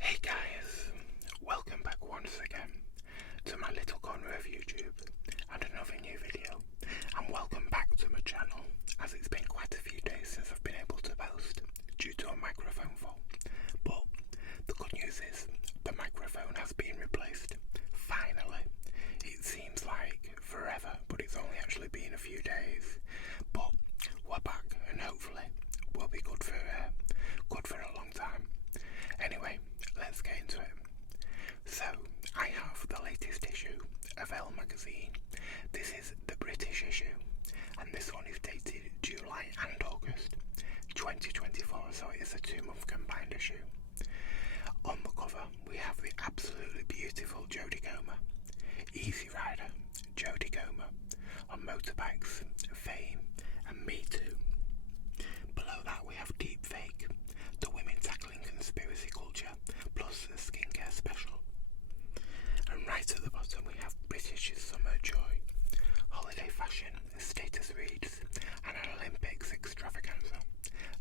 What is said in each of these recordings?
Hey guys, welcome back once again to my little corner of YouTube and another new video, and welcome back to my channel, as it's been quite a few days since I've been able to post due to a microphone fault. But the good news is the microphone has been replaced. Finally. It seems like forever, but it's only actually been a few days. But we're back, and hopefully we'll be good for a long time. Anyway, let's get into it. So, I have the latest issue of Elle magazine. This is the British issue, and this one is dated July and August 2024, so it is a 2-month combined issue. On the cover, we have the absolutely beautiful Jodie Comer, Easy Rider, Jodie Comer, on motorbikes, fame, and Me Too. Below that we have Deep Fake, the women tackling conspiracy culture, plus a skincare special. And right at the bottom we have British Summer Joy, holiday fashion, status reads, and an Olympics extravaganza.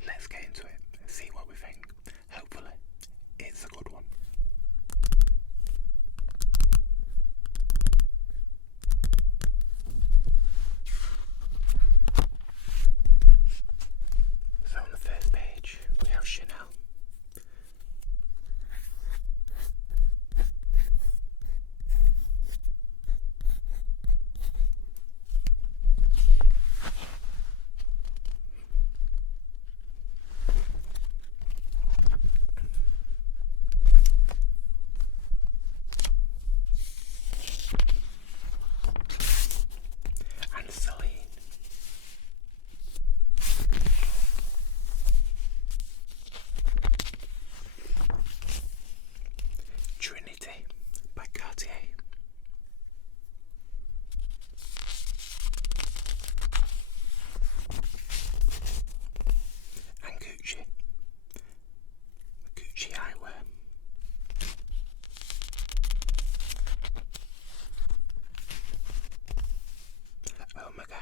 Let's get into it, see what we think. Hopefully, it's a good one. So on the first page we have Chanel. And Celine. Trinity by Cartier. And Gucci. Gucci eyewear. Omega.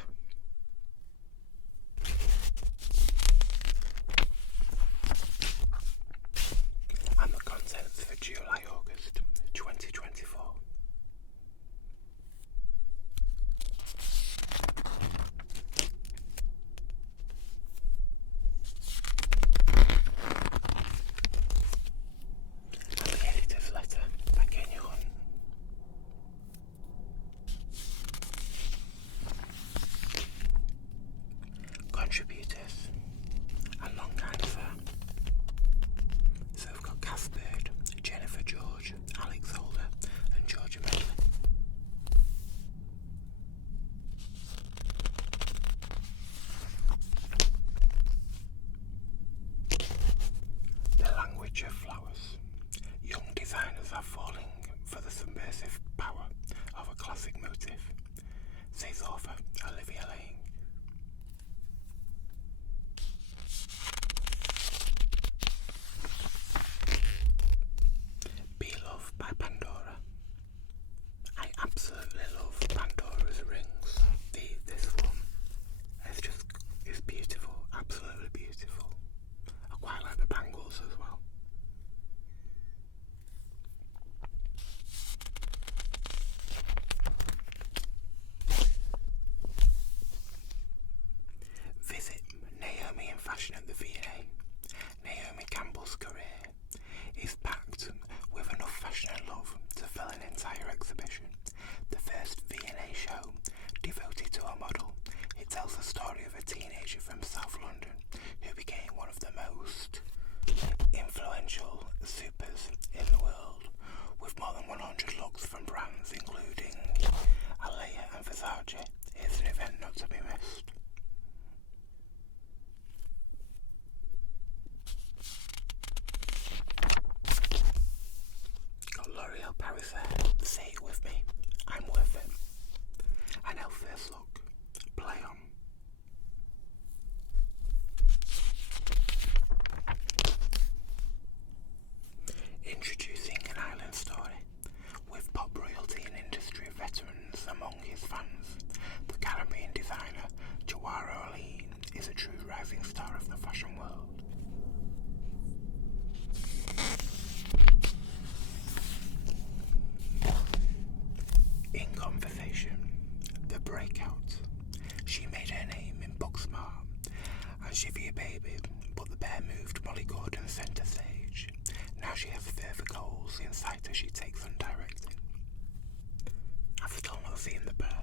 And the contents for July-August 2024. And the editor's letter by Kenya Hunt. Contributors and long answer. So we've got Cass Bird, Jennifer George, Alex Holder, and Georgia Medley. The language of flowers. Young designers are falling for the submersive power of a classic motif, says author Olivia Lang. Be Love by Pandora. I absolutely love Pandora's rings. This one is beautiful, absolutely beautiful. I quite like the bangles as well. Visit Naomi in fashion at the V&A. Naomi Campbell's career is packed with enough fashion and love to fill an entire exhibition. The first V&A show devoted to a model. It tells the story of a teenager from South London who became one of the most influential supers in the world, with more than 100 looks from brands including Alea and Versace. It's an event not to be missed. Got L'Oreal Paris there. Say it with me. I'm worth it. And Elle First Look. Play on. Introducing an island story with pop royalty and industry veterans among his fans. The Caribbean designer Jawara Aline is a true rising star of the fashion world. she for your baby, but the bear moved Molly Gordon centre stage. Now she has further goals in sight as she takes on directing. I've still not seen the bear.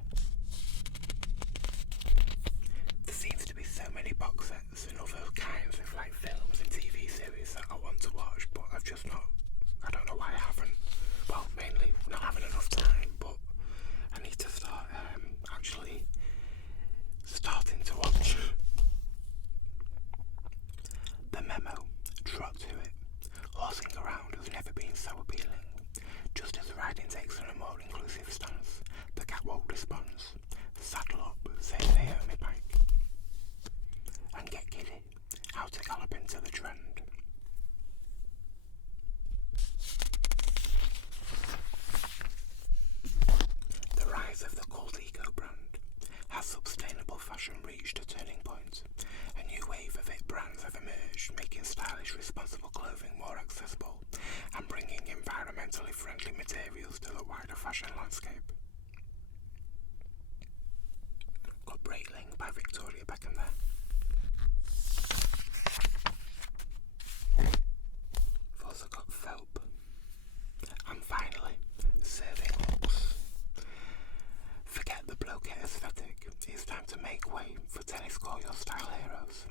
There seems to be so many box sets and other kinds of like films and TV series that I want to watch, but I've just not, I don't know why I haven't. Well, mainly not having enough time, but I need to start actually starting to watch. The memo, trot to it. Horsing around has never been so appealing. Just as the riding takes on a more inclusive stance, the catwalk responds. Saddle up, say they owe me bike. And get giddy, how to gallop into the trend. The rise of the cult eco brand. Has sustainable fashion reached a turning point? A new wave of it brands have emerged, making stylish, responsible clothing more accessible and bringing environmentally friendly materials to the wider fashion landscape. Got Breitling by Victoria Beckham there. I've also got Phelp. And finally, serving hooks. Forget the bloquette aesthetic. It's time to make way for tennis court your style heroes.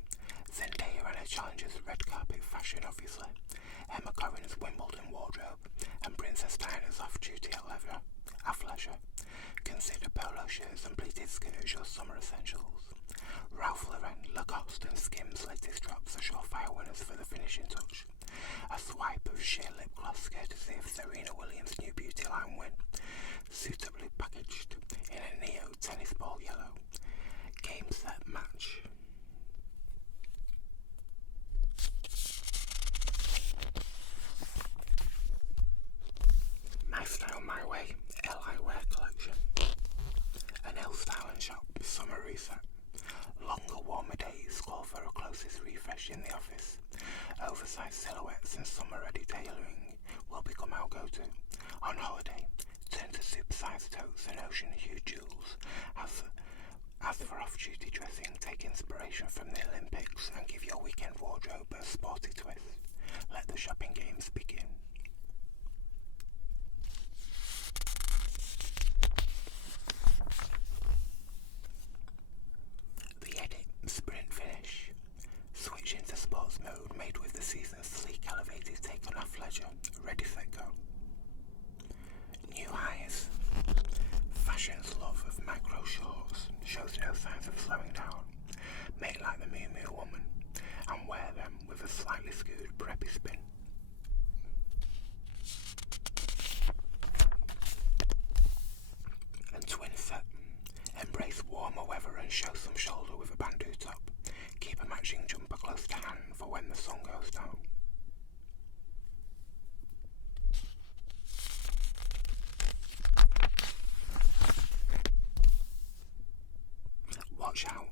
Zendaya and her challengers' red carpet fashion, obviously. Emma Corrin's Wimbledon wardrobe, and Princess Diana's off-duty athleisure. Consider polo shirts and pleated skirts your summer essentials. Ralph Lauren, Lacoste and Skims' latest drops are surefire winners for the finishing touch. A swipe of sheer lip gloss courtesy of Serena Williams' new beauty line win. Suitably packaged in a neo tennis ball yellow. Game, set, match. My Style, My Way, Elle Eyewear collection. An Elle Style and Shop summer reset. Longer, warmer days call for a closest refresh in the office. Oversized silhouettes and summer-ready tailoring will become our go-to. On holiday, turn to supersized totes and ocean-hued jewels. As for off-duty dressing, take inspiration from the Olympics and give your weekend wardrobe a sporty twist. Let the shopping games begin. The Edit Sprint Finish. Switch into sports mode made with the season's sleek elevated take on athleisure. Ready, set, go. New highs. Fashion's love of micro shorts shows no signs of slowing down. Make like the Miu Miu woman and wear them with a slightly skewed preppy spin. And twin set. Embrace warmer weather and show some shoulder with a bandeau top. Keep a matching jumper close to hand for when the sun goes down. Watch out.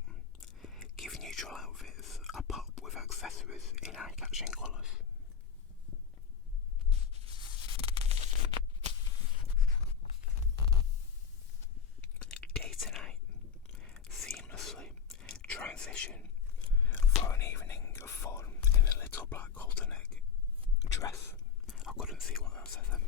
Give neutral outfits a pop with accessories in eye-catching colours. Day to night. Seamlessly transition for an evening of fun in a little black halter neck dress. I couldn't see what that says then.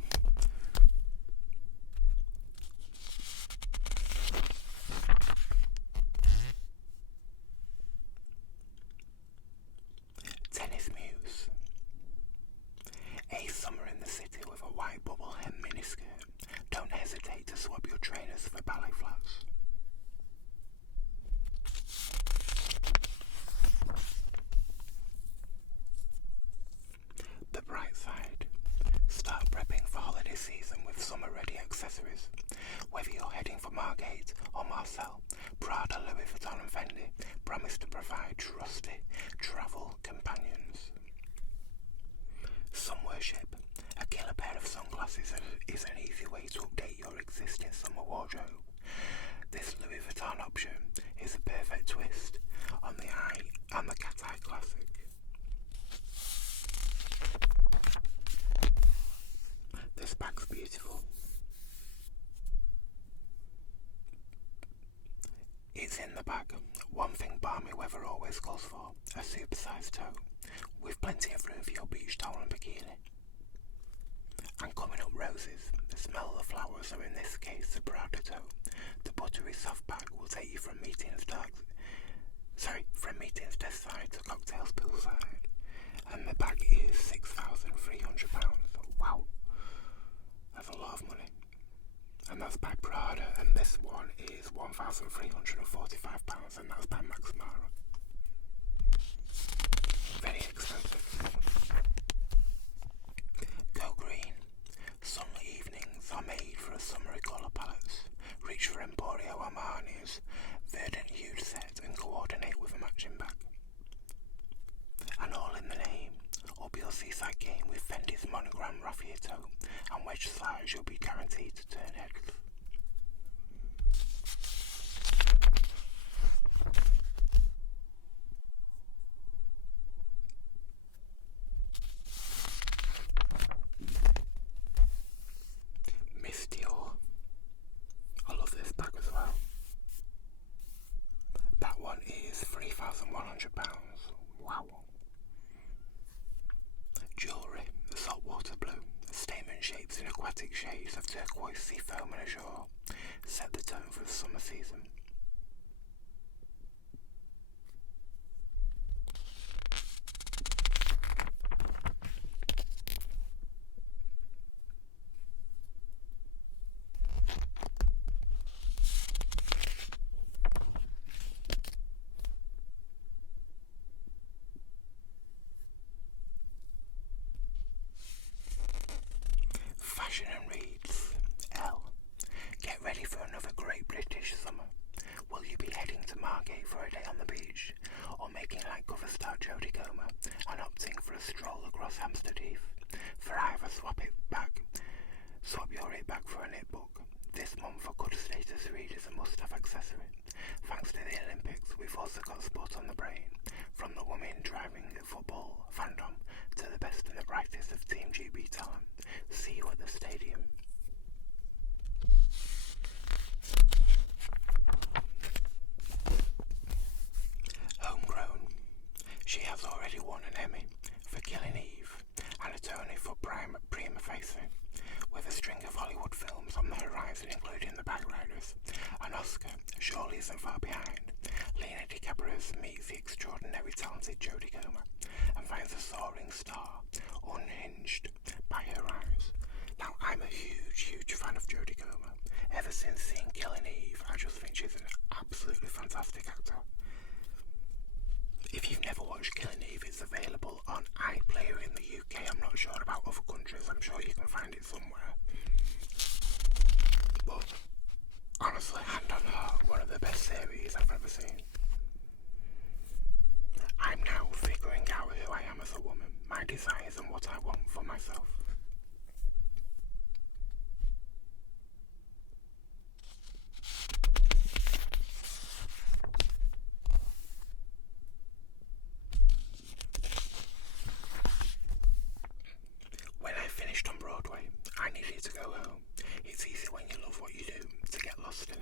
Tennis Muse. A summer in the city with a white bubble hem miniskirt. Don't hesitate to swap your trainers for ballet flats. The bright side. Start prepping for holiday season with summer-ready accessories. Whether you're heading for Margate or Marseille, Prada, Louis Vuitton and Fendi promise to provide trusty travel companions. Sun worship. A killer pair of sunglasses is an easy way to update your existing summer wardrobe. This Louis Vuitton option is a perfect twist on the cat eye classic. This bag's beautiful. It's in the bag. One thing balmy weather always calls for, a supersized toe, with plenty of room for your beach towel and bikini. And coming up roses, the smell of the flowers, or in this case the Prada toe. The buttery soft bag will take you from meetings desk side to cocktails poolside. And the bag is £6,300. Wow, that's a lot of money. And that's by Prada, and this one is £1,345, and that's by Max Mara. Very expensive. Go green. Sunlit evenings are made for a summery colour palettes. Reach for Emporio Armani's verdant hued set and coordinate with a matching bag. And all in the name. Up your seaside game with Fendi's monogram raffia toe, and wedge size you'll be guaranteed to turn heads. Miss Dior. I love this bag as well. That one is £3,100. Wow. Jewellery, the saltwater blue, statement shapes in aquatic shades of turquoise, sea foam and azure set the tone for the summer season. Fashion and reads. Elle. Get ready for another great British summer. Will you be heading to Margate for a day on the beach, or making like cover star Jodie Comer and opting for a stroll across Hampstead Heath? For either, swap your it back for a knit book. This month for good status readers a must-have accessory. Thanks to the Olympics, we've also got sport on the brain, from the women driving football fandom to the best and the brightest of Team GB talent. See you at the stadium. Homegrown. She has already won an Emmy for Killing Eve and a Tony for Prima Facie, with a string of Hollywood films on the horizon, including The Backriders. An Oscar surely isn't far behind. Leonardo DiCaprio meets the extraordinary talented Jodie Comer and finds a soaring star unhinged by her eyes. Now, I'm a huge fan of Jodie Comer. Ever since seeing Killing Eve, I just think she's an absolutely fantastic actor. If you've never watched Killing Eve, it's available on iPlayer in the UK. I'm not sure about other countries. I'm sure you can find it somewhere. But honestly, hand on heart, one of the best series I've ever seen. I'm now figuring out who I am as a woman, my desires and what I want for myself. When I finished on Broadway, I needed to go home. It's easy when you love what you do to get lost in it.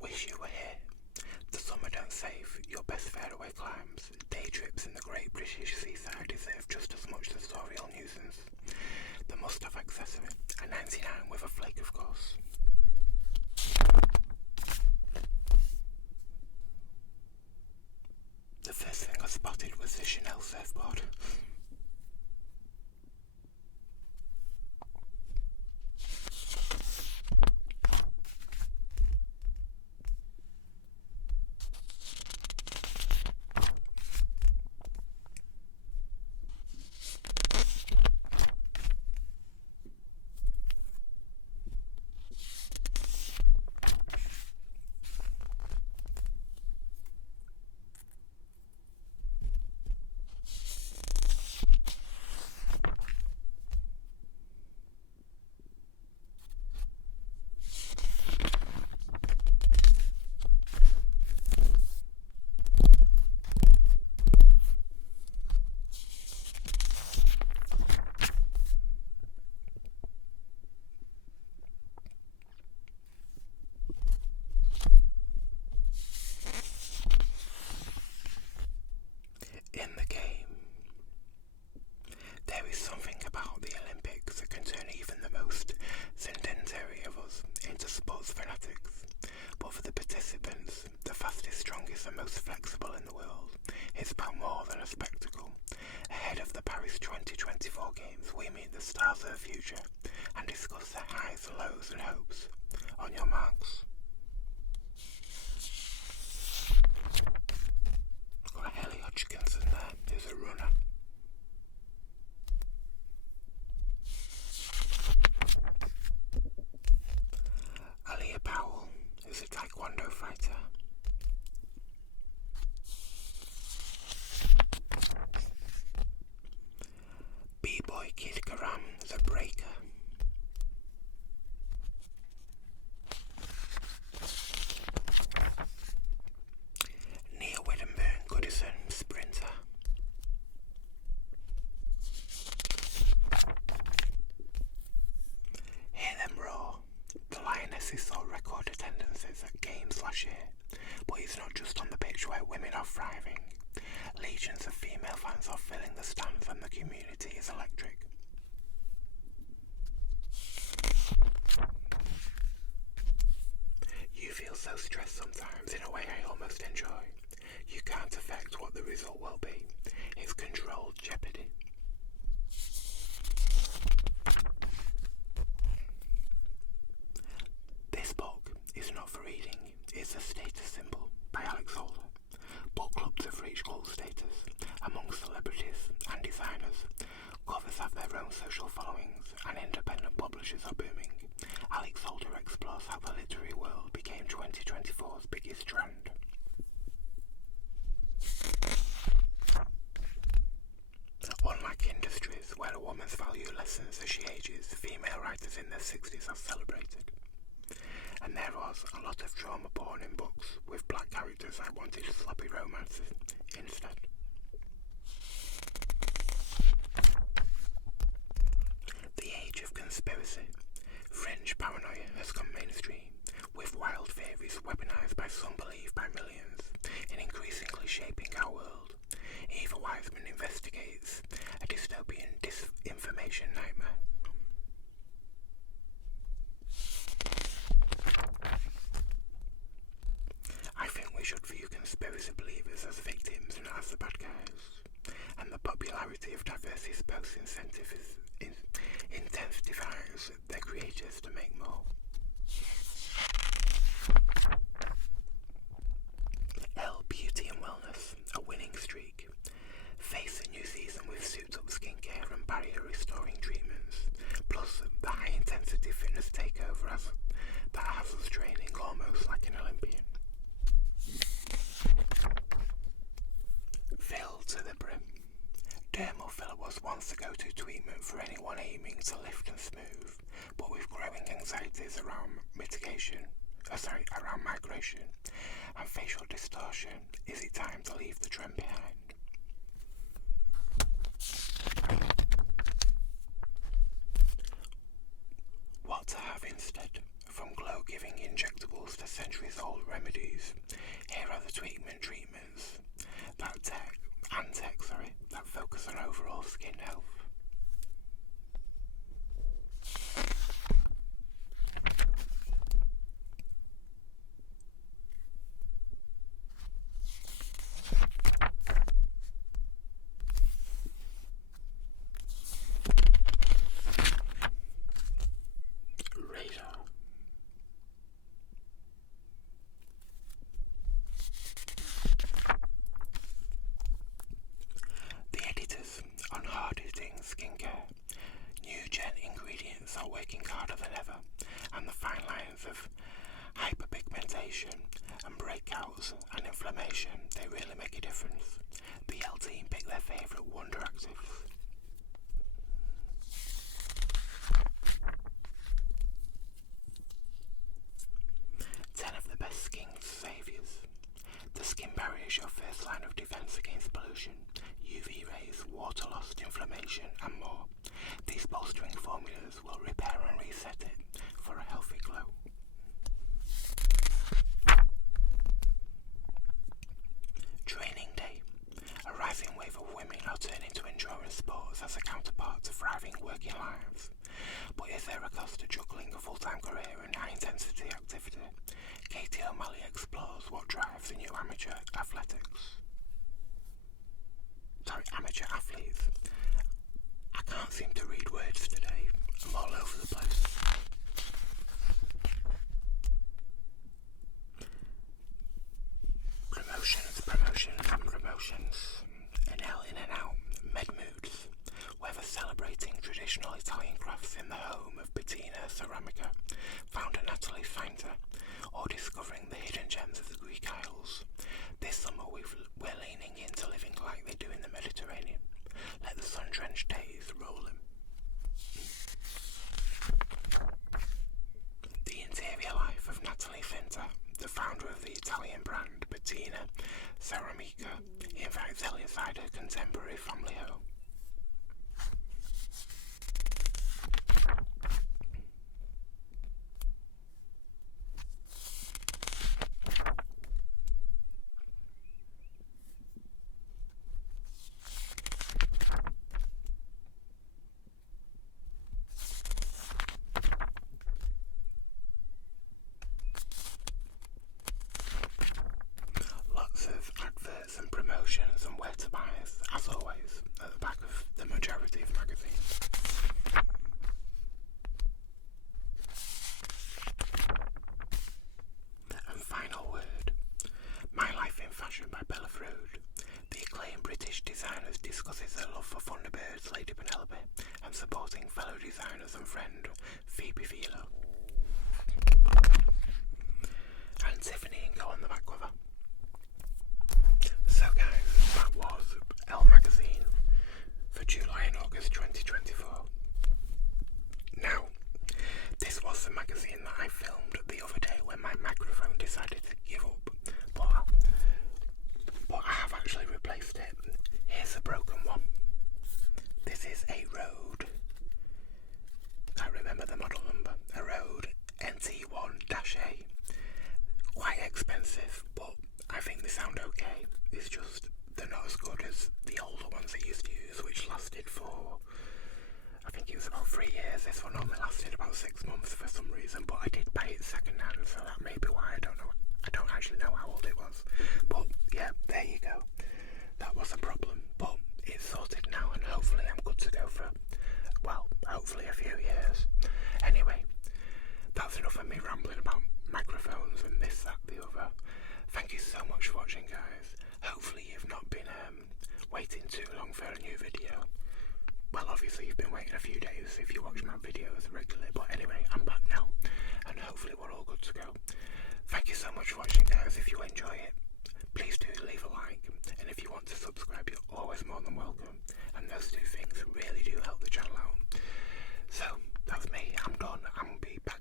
Wish you were here. The summer don't save your best fairway climbs. Day trips in the great British seaside deserve just as much sensorial nuisance. The must-have accessory, a 99 with a flake, of course. The first thing I spotted was the Chanel surfboard. for the participants, the fastest, strongest and most flexible in the world. It's about more than a spectacle. Ahead of the Paris 2024 Games, we meet the stars of the future and discuss their highs, lows and hopes. On your marks. Got Ellie Hodgkinson there, who's a runner. Aaliyah Powell, who's a taekwondo fighter. B-boy Kid Karam, the breaker. Nia Weddenburn Goodison, sprinter. Hear them roar. The Lionesses saw record attendances at games last year, but it's not just on the pitch where women are thriving. Legions of female fans are filling the stands and the community is electric. You feel so stressed sometimes in a way I almost enjoy. You can't affect what the result will be. It's controlled jeopardy. This book is not for reading, it's a status symbol by Alex Holder. Book clubs have reached cult status among celebrities and designers. Covers have their own social followings and independent publishers are booming. Alex Holder explores how the literary world became 2024's biggest trend. Unlike industries where a woman's value lessens as she ages, female writers in their 60s are celebrated. And there was a lot of trauma porn in books with black characters. I wanted sloppy romances instead. The age of conspiracy. Fringe paranoia has come mainstream, with wild theories weaponized by some believed by millions in increasingly shaping our world. Eva Wiseman investigates a dystopian disinformation nightmare. I think we should view conspiracy believers as victims and not as the bad guys. And the popularity of diverse posts intensifies their creators to make more. Elle Beauty and Wellness, a winning streak. Face a new season with souped-up skincare and barrier-restoring treatments, plus the high-intensity fitness takeover that has us training almost like an Olympian. Filled to the brim. Dermal filler was once the go-to treatment for anyone aiming to lift and smooth, but with growing anxieties around around migration and facial distortion, is it time to leave the trend behind? What to have instead? From glow-giving injectables to centuries-old remedies, here are the treatments that focus on overall skin health. And breakouts and inflammation, they really make a difference. The Elle team pick their favourite Wonder Actives. Ten of the best skin saviours. The skin barrier is your first line of defence against pollution, UV rays, water loss, inflammation and more. These bolstering formulas will repair and reset it for a healthy glow. Training day. A rising wave of women are turning to enjoy endurance sports as a counterpart to thriving working lives. But is there a cost to juggling a full-time career and high-intensity activity? Katie O'Malley explores what drives the new amateur athletes. I can't seem to read words today. I'm all over the place. Promotions. An Elle in and out, med moods, whether celebrating traditional Italian crafts in the home of Bettina Ceramica, founder Natalie Feinter, or discovering the hidden gems of the Greek Isles. This summer we're leaning into living like they do in the Mediterranean. Let the sun-drenched days roll in. The interior life of Natalie Feinter, the founder of the Italian brand Bettina Ceramica, invites Elle inside her contemporary family home. Lots of adverts and promotions and where to buy us, as always, at the back of the majority of magazines. And final word, My Life in Fashion by Bella Frood. The acclaimed British designer discusses her love for Thunderbird's Lady Penelope and supporting fellow designers and friend Phoebe Philo. And Tiffany and go on the back cover. So guys, that was Elle magazine for July and August 2024. Now, this was the magazine that I filmed the other day when my microphone decided to give up, but I have actually replaced it. Here's a broken one. This is a Rode, can't remember the model number, a Rode NT1-A. Quite expensive, but I think they sound okay. It's just they're not as good as the older ones I used to use, which lasted for, I think it was about 3 years. This one only lasted about 6 months for some reason, but I did buy it second hand, so that may be why. I don't know. I don't actually know how old it was. But yeah, there you go. That was a problem, but it's sorted now, and hopefully I'm good to go for, well, hopefully a few years. Anyway, that's enough of me rambling about microphones and this, that, the other. Thank you so much for watching, guys. Hopefully you've not been waiting too long for a new video. Well, obviously you've been waiting a few days if you watch my videos regularly, but anyway, I'm back now, and hopefully we're all good to go. Thank you so much for watching, guys. If you enjoy it, please do leave a like, and if you want to subscribe, you're always more than welcome, and those two things really do help the channel out. So, that's me. I'm done. I will be back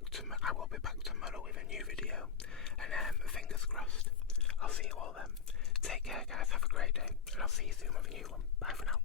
tomorrow with a new video, and fingers crossed. I'll see you all then. Take care, guys. Have a great day, and I'll see you soon with a new one. Bye for now.